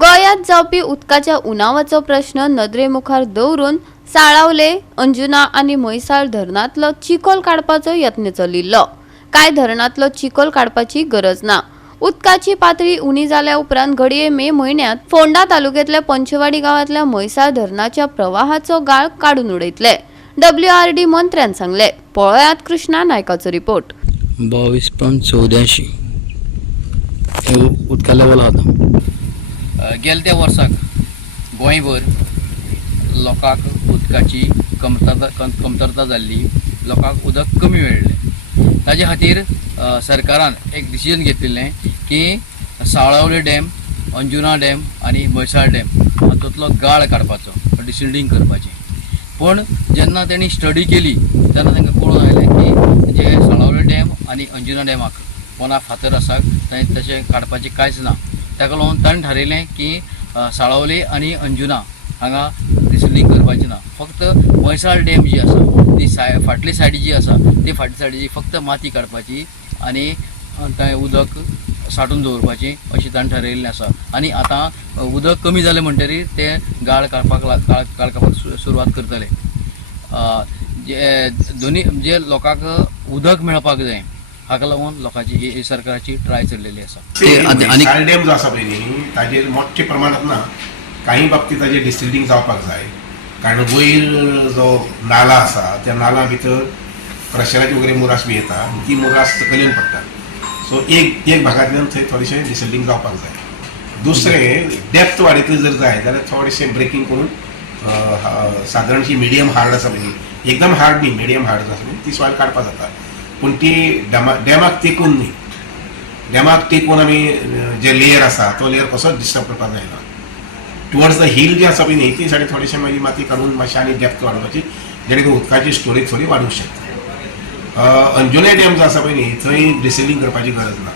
गोंयांत जावपी उदकाच्या उणावाचो प्रश्न नदरेमुखार दवरून साळावले, अंजुना आनी म्हैसाळ धरणांतलो चिखल काडपाचो यत्न चलिल्लो. कांय धरणांतलो चिखल काडपाची गरज ना. उदकाची पातळी उणी जाल्या उपरांत घडये मे म्हयन्यांत फोंडा तालुक्यांतल्या पंचवाडी गांवांतल्या म्हैसाळ धरणाच्या प्रवाहाचो गाळ काडून उडयतले. WRD मंत्र्यान सांगले. पळयात कृष्णा नायकाचो रिपोर्ट. 22.84 उदका लेवल आता. गेल्या त्या वर्साक गोंयभर लोकांक उदकाची कमतरता जाल्ली, लोकांक उदक कमी मेळ्ळें. ताजे खातीर सरकारान एक डिसिजन घेतिल्लें की साळावले डॅम, अंजुना डॅम आनी म्हैसाळ डॅम हातूंतलो गाळ काडपाचो, डिसिल्डिंग करपाचें. पण जेन्ना तेणी स्टडी केली तेन्ना तांकां कळून आयलें की जे साळावले डॅम आनी अंजुना डॅमाक पोंदाक फातर आसा थंय तशें काडपाचें कांयच ना. ताका लागून ताणें थारायलें की साळावले आनी अंजुना हांगा डिसिल्डिंग करपाचें ना. फक्त म्हैसाळ डॅम जी आसा ती फाटली सायडी जी आसा ती फाटली सायडीची फक्त माती काडपाची आनी थंय उदक साठोवन दवरपाचें अशें ताणें थारायिल्लें आसा. आनी आतां उदक कमी जालें म्हणटरीर ते गाळ काडपाक सुरवात करतले. जे लोकांक उदक मेळपाक जाय हाका लागून लोकांची सरकाराची ट्राय चल्लेली आसा. म्हैसाळ डॅम जो आसा पळय न्ही ताजेर मोठ्या प्रमाणांत ना. काही बाबतींत ताजेर डिसिल्डिंग जावपाक जाय, कारण वयर जो नाला आसा त्या नाला भितर प्रेशराची वगैरे मुरास बी येता, ती मुरास सकयल्यान पडटा. सो एक भागांतल्यान थंय थोडेशें डिसिल्डिंग जावपाक जाय. दुसरें डेप्थ वाडयतली जर जाय जाल्यार थोडेशें ब्रेकिंग करून सादारणशी मिडियम हार्ड आसा पळय, एकदम हार्ड न्ही, मिडियम हार्ड आसा ती सॉयल काडपाक जाता. पूण ती डॅमाक तेंकून न्ही. डॅमाक तेंकून आमी जे लेयर आसा तो लेयर कसोच डिस्टर्ब करपाक जायना. टुवर्ड्स द हिल जी आसा पळय न्ही ती सायडीन थोडेशें मागीर माती काडून मातशें आनी डेप्थ वाडोवपाची, जेणे करून उदकाची स्टोरेज थोडी वाडूंक शकता. अंजुना डॅम जो आसा पळय न्ही थंय डिसिल्डिंग करपाची गरज ना.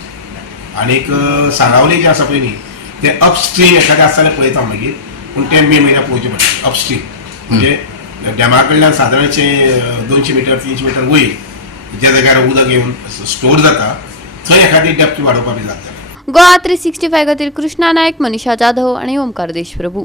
आनीक साळावले जे आसा पळय न्ही ते अपस्ट्रीम एखादें आसा जाल्यार पळयता मागीर, पूण ते मे म्हयन्याक पळोवचें पडटा. अपस्ट्रीम म्हणजे डॅमा कडल्यान सादारणशें 200 मीटर 300 मीटर वयर ज्या जाग्यार उदक येवन स्टोर जाता थंय एखादी डेप्थ वाडोवपाक बी जाता. गोवा 365 खातीर कृष्णा नायक, मनीषा जाधव आनी ओमकार देशप्रभू.